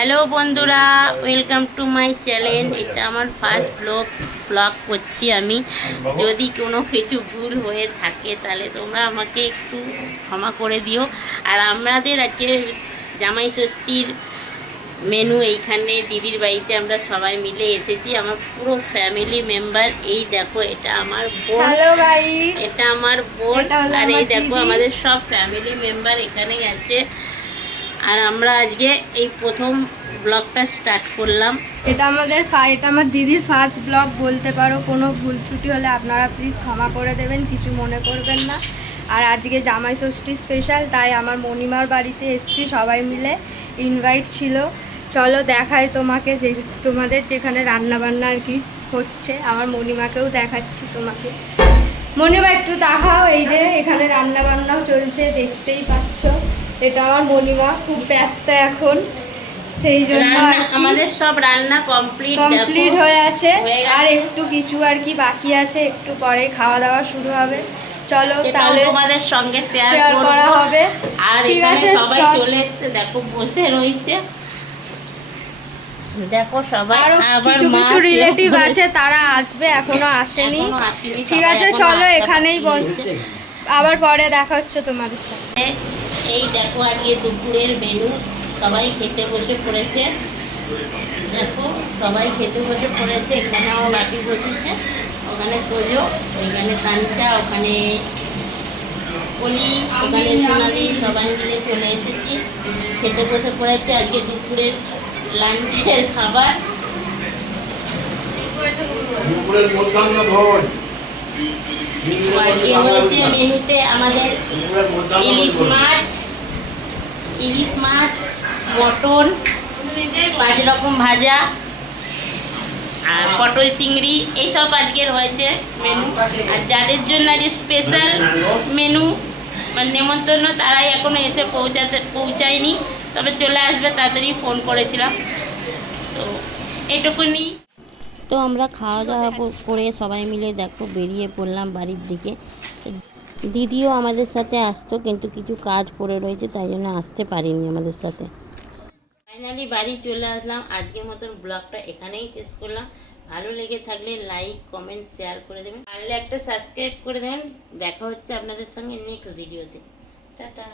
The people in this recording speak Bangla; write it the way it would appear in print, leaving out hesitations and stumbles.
হ্যালো বন্ধুরা, ওয়েলকাম টু মাই চ্যানেল। এটা আমার ফার্স্ট ব্লগ করছি আমি। যদি কোনো কিছু ভুল হয়ে থাকে তাহলে তোমরা আমাকে একটু ক্ষমা করে দিও। আর আমাদের আজকে জামাই ষষ্ঠীর মেনু এইখানে দিদির বাড়িতে আমরা সবাই মিলে এসেছি, আমার পুরো ফ্যামিলি মেম্বার। এই দেখো, এটা আমার বোন, এটা আমার বোন, আর এই দেখো আমাদের সব ফ্যামিলি মেম্বার এখানেই আছে। আর আমরা আজকে এই প্রথম ব্লগটা স্টার্ট করলাম। এটা আমার দিদির ফার্স্ট ব্লগ বলতে পারো। কোনো ভুল ত্রুটি হলে আপনারা প্লিজ ক্ষমা করে দেবেন, কিছু মনে করবেন না। আর আজকে জামাই ষষ্ঠী স্পেশাল, তাই আমার মণিমার বাড়িতে এসেছি, সবাই মিলে ইনভাইট ছিল। চলো দেখাই তোমাকে, যে তোমাদের যেখানে রান্নাবান্না আর কি হচ্ছে। আমার মণিমাকেও দেখাচ্ছি তোমাকে। মণিমা একটু দেখাও, এই যে এখানে রান্নাবান্নাও চলছে, দেখতেই পাচ্ছ। এটা আমার মণিমা, খুব ব্যস্ত এখন, সেই জন্য আমাদের সব রান্না কমপ্লিট হয়ে আছে। আর একটু কিছু আর কি বাকি আছে, একটু পরে খাওয়া দাওয়া শুরু হবে। চলো তাহলে তোমাদের সঙ্গে শেয়ার করা হবে। আর ঠিক আছে, সবাই চলে এসেছে, দেখো বসে রয়েছে। দেখো সবাই, কিছু কিছু রিলেটিভ আছে, তারা আসবে, এখনো আসেনি। ঠিক আছে, চলো এখানেই আবার পরে দেখা হচ্ছে তোমাদের সাথে। এই দেখো আজকে দুপুরের মেনু, সবাই খেতে বসে পড়েছে। দেখো সবাই খেতে বসে পড়েছে। এখানে আমার বাটি বসেছে, ওখানে তোজো, ওইখানে কাঞ্চা, ওখানে কলি, ওখানে সোনালি, সবাই মিলে চলে এসেছি, খেতে বসে পড়েছে। আজকে দুপুরের লাঞ্চের খাবার হয়েছে মেনুতে আমাদের ইলিশ মাছ, মটন, 5 রকম ভাজা আর পটল চিংড়ি, এইসব আজকের হয়েছে মেনু। আর যাদের জন্য আজকে স্পেশাল মেনু মানে নেমন্তন্ন, তারাই এখনও এসে পৌঁছায়নি, তবে চলে আসবে, তাড়াতাড়ি ফোন করেছিলাম। তো এটুকুনি। তো আমরা খাওয়া দাওয়া করে সবাই মিলে দেখো বেরিয়ে পড়লাম বাড়ির দিকে। দিদিও আমাদের সাথে আসতো, কিন্তু কিছু কাজ পড়ে রয়েছে, তাই জন্য আসতে পারিনি আমাদের সাথে। ফাইনালি বাড়ি চলে আসলাম। আজকের মতন ব্লগটা এখানেই শেষ করলাম। ভালো লেগে থাকলে লাইক, কমেন্ট, শেয়ার করে দেবেন, পারলে একটা সাবস্ক্রাইব করে দেবেন। দেখা হচ্ছে আপনাদের সঙ্গে নেক্সট ভিডিওতে। টাটা।